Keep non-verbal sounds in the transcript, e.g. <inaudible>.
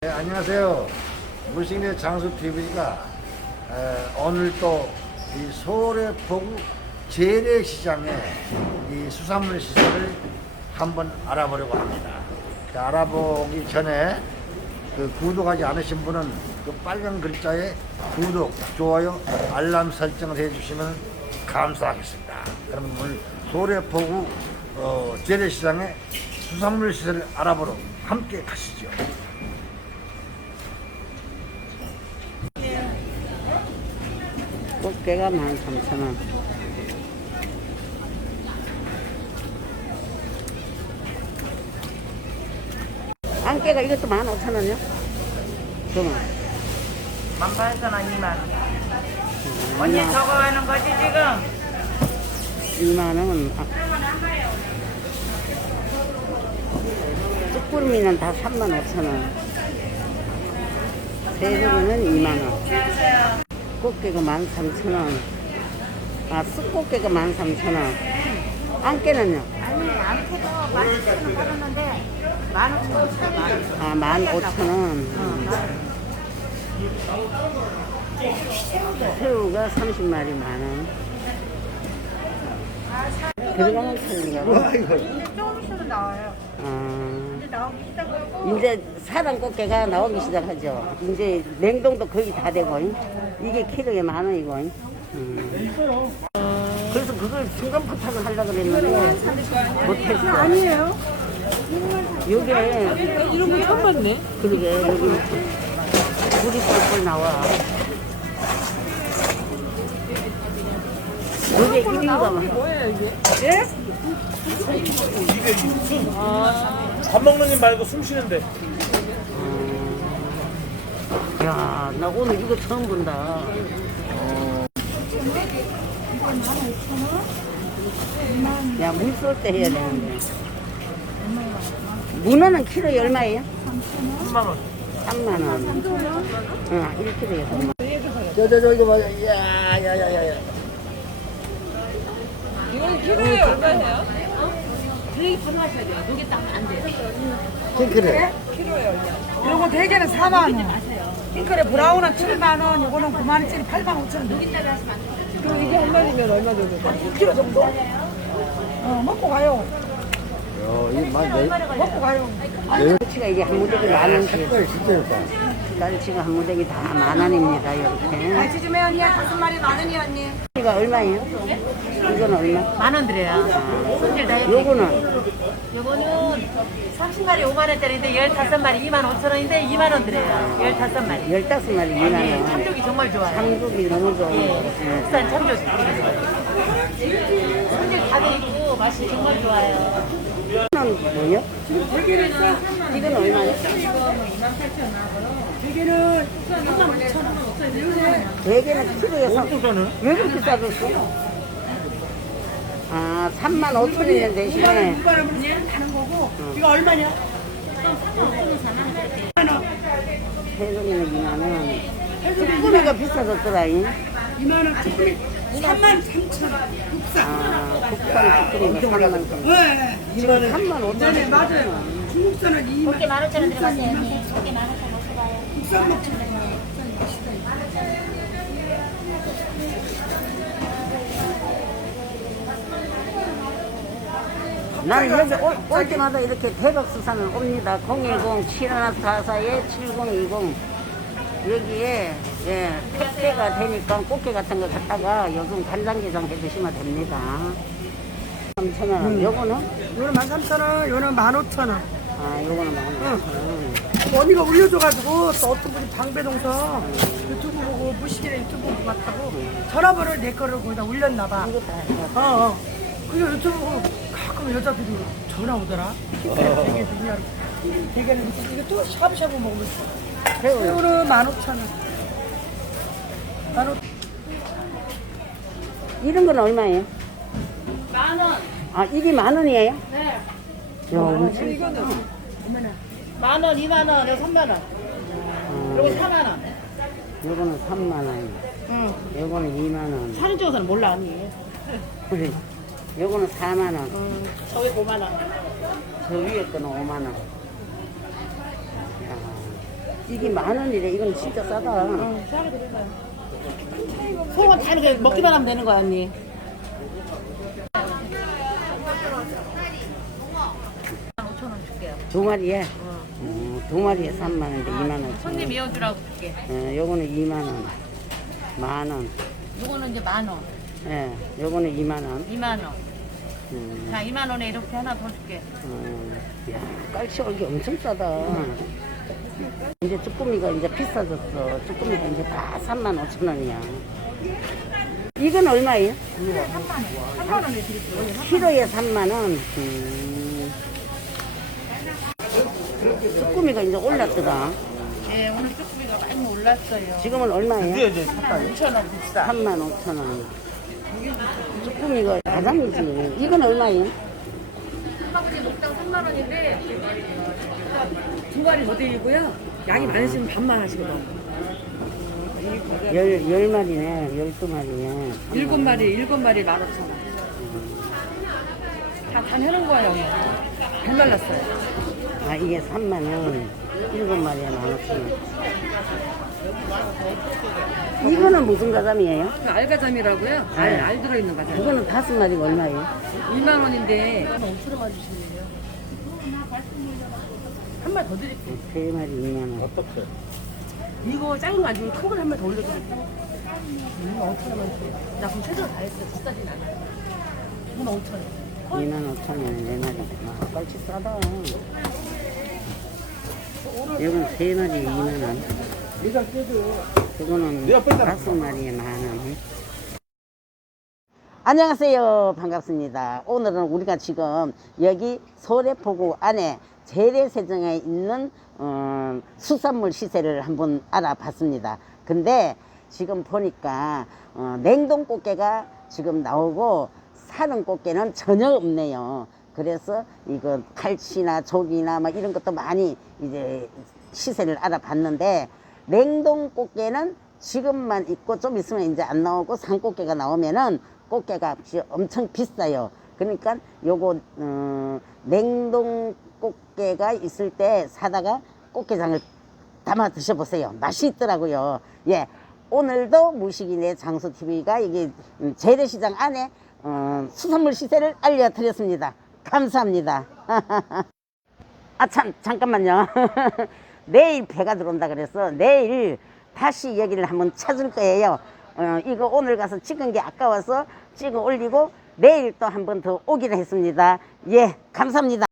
네, 안녕하세요. 무식내 장수TV가 오늘 또 이 서울의 포구 재래시장의 이 수산물 시설을 한번 알아보려고 합니다. 그 알아보기 전에 그 구독하지 않으신 분은 그 빨간 글자에 구독, 좋아요, 알람 설정을 해주시면 감사하겠습니다. 그럼 오늘 서울의 포구 어, 재래시장의 수산물 시설을 알아보러 함께 가시죠. 꽃게가 13,000원. 안깨가 이것도 15,000원이요? 그만. 18,000원, 2만 언니 저거 하는 거지 지금? 2만원. 아. 쭈꾸미는 다 35,000원. 대구는 2만원. 꽃게가 13,000원. 아, 쑥꽃게가 13,000원. 안깨는요? 아니 안캐도 17,000원 팔았는데 15,000원 아, 15,000원. 새우가 30마리 만원. 들어가면 틀린가 봐. 조금 있으면 나와요 아, 이제 사람 꽃게가 나오기 시작하죠. 이제 냉동도 거의 다 되고, 이게 키로에 만 원이고. 음. 그래서 그걸 순간 포착을 하려고 그랬는데, 못했어. 아니에요. 요게, 이런 거 처음 봤네. 그러게, 여기 물이 펄펄 나와. 요게 1인가 뭐예요 이게? 밥 먹는 일 말고 숨 쉬는데 야, 나 오늘 이거 처음 본다. 야, 물 쏠 때 해야 되는데. 문어는 키로에 얼마예요? 3만 원. 3만 원. 응, 1kg에 3만 원. 저, 저, 저, 이거 봐. 야, 야, 야, 야, 야. 이거는 키로에 얼마예요? 핑크래. 요거 대게는 4만 원. 핑크레 브라운은 7만 원, 요거는 9만 원짜리 8만 5천 원. 그럼 이게 한 마리면 얼마 정도 돼요? 6kg 정도? 어, 먹고 가요. 어, 이 많이 먹고 가요. 갈치가 이게 한 무더기 만 원씩. 색깔이 진짜 예쁘다. 갈치가 한 무더기 다 만 원입니다, 이렇게. 같이 주면 언니야 다섯 마리 만 원이 언니. 이거 얼마예요? 이건 얼마? 만 원 드려요 손질 다 해요 요거는 요거는 30마리 5만 원짜리인데 15마리 2만 5천 원인데 2만 원 드려요 15마리 15마리 2만 원. 참조기 정말 좋아요 삼국이 너무 좋은 거. 예. 국산 참조기 되게 좋아요 손질 다 돼 있고 맛이 정말 좋아요 이거는 뭐요? 이건 얼마요? 대게는 3만 5천 원. 대게는 키로에 사, 왜 그렇게 싸졌어? 아, 3만 5천 원이면 대신에 6만 원은 하는 거고, 이거 얼마냐? 세금이는 2만 원. 쭈꾸미가 비싸졌더라잉. 2만 원 쭈꾸미 3만 3천 원. 국산. 아, 국산 쭈꾸미가 3만 원. 네. 3만 5천 네, 원. 맞아요. 중국산은 2만 원. 15,000원 들어갔어요 언니 소개 15,000원 먹어봐요 국산 먹지 마. 나는 여기 올, 올 때마다 이렇게 대박 수산을 옵니다. 010-7144-7020. 여기에, 예, 택배가 되니까 꽃게 같은 거 갖다가 요즘 간장게장 해 드시면 됩니다. 3,000원. 요거는? 요거는 13,000원, 요거는 15,000원. 아, 요거는 15,000원. 언니가 올려줘가지고 또 어떤 분이 방배동서 유튜브 보고 무시기에 유튜브 보고 봤다고 전화번호를 내 거를 거기다 올렸나봐. 어, 어. 그게 유튜브 보고 가끔 여자들이 전화 오더라. 되게 되냐고. 되게는 이거 또 샤브샤브 먹으면. 새우는 15,000원. 15,000원. 이런 건 얼마예요? 만 원. 아, 이게 만 원이에요? 네. 야, 엄청. 이거는 만 원, 이만 원, 3만 원. 그리고 4만 원. 요거는 3만 원. 응. 요거는 2만 원. 사진 찍어서는 몰라 언니. 그래. <laughs> 요거는 4만 원. 응. 저게 5만 원. 저 위에 거는 5만 원. 야, 이게 만 원이래. 이건 진짜 싸다. 소금은 다 이렇게 먹기만 하면 되는 거야 언니. 두 마리에. 어, 두 마리에 3만 원인데 2만 원. 손님 이어주라고 줄게. 예, 요거는 2만 원. 만 원. 이거는 이제 만 원, 예, 요거는 2만 원. 2만 원. 음, 자, 2만 원에 이렇게 하나 더 줄게. 음, 야, 깔치 얼기 엄청 싸다. 이제 쭈꾸미가 이제 비싸졌어. 쭈꾸미가 이제 다 3만 5천 원이야. 이건 얼마예요? 3만 원. 3만 원에 드릴게요. 키로에 3만 원. 음. 쭈꾸미가 이제 올랐더라. 예, 오늘 쭈꾸미가 많이 올랐어요. 지금은 얼마예요? 이제 샀다. 2천 원 비싸. 3만 5천 원. 쭈꾸미가 가장이지. 이건 얼마예요? 한바구니 목당 3만 원인데 두 마리 더 드리고요. 양이 많으시면 반만 하시거든. 열, 열 마리네. 열두 마리네. 일곱 마리, 일곱 마리 만 오천 원. 다, 다 해놓은 거예요. 잘 말랐어요. 아, 이게 3만 원. 일곱 마리에 만 오천 원. 이거는 무슨 가자미예요? 그 알가잠이라고요. 알, 알 들어있는 가잠. 그거는 다섯 마리가 얼마예요? 2만 원인데 5천 원만 주시면요. 한 마리 더 드릴게요. 세 마리 2만 원. 어떻게? 이거 작은 거 아니고 큰걸 한 마리 더 올려드릴게요. 2만 5천 원만 주세요. 나 그럼 최저로 다 했어요. 비싸진 않아요. 2만 5천 원. 2만 5천 원에 네 마리. 아, 깔치 싸다. 이건 세 마리 2만 원. 그거는 내가 뺀다. 다섯 마리에 만 원. 안녕하세요. 반갑습니다. 오늘은 우리가 지금 여기 소래포구 안에 재래세정에 있는 어, 수산물 시세를 한번 알아봤습니다. 근데 지금 보니까 어, 냉동 꽃게가 지금 나오고 사는 꽃게는 전혀 없네요. 그래서 이거 칼치나 조기나 막 이런 것도 많이 이제 시세를 알아봤는데 냉동 꽃게는 지금만 있고 좀 있으면 이제 안 나오고 산꽃게가 나오면은 꽃게가 엄청 비싸요. 그러니까 요거 어, 냉동 꽃게가 있을 때 사다가 꽃게장을 담아 드셔보세요. 맛이 있더라고요. 예. 오늘도 무식인의 장수TV가 이게 음, 재래시장 안에 어, 수산물 시세를 알려드렸습니다. 감사합니다. <laughs> 아, 참, 잠깐만요. <laughs> 내일 배가 들어온다 그래서 내일 다시 여기를 한번 찾을 거예요. 어, 이거 오늘 가서 찍은 게 아까워서 찍어 올리고 내일 또 한 번 더 오기로 했습니다. 예, 감사합니다.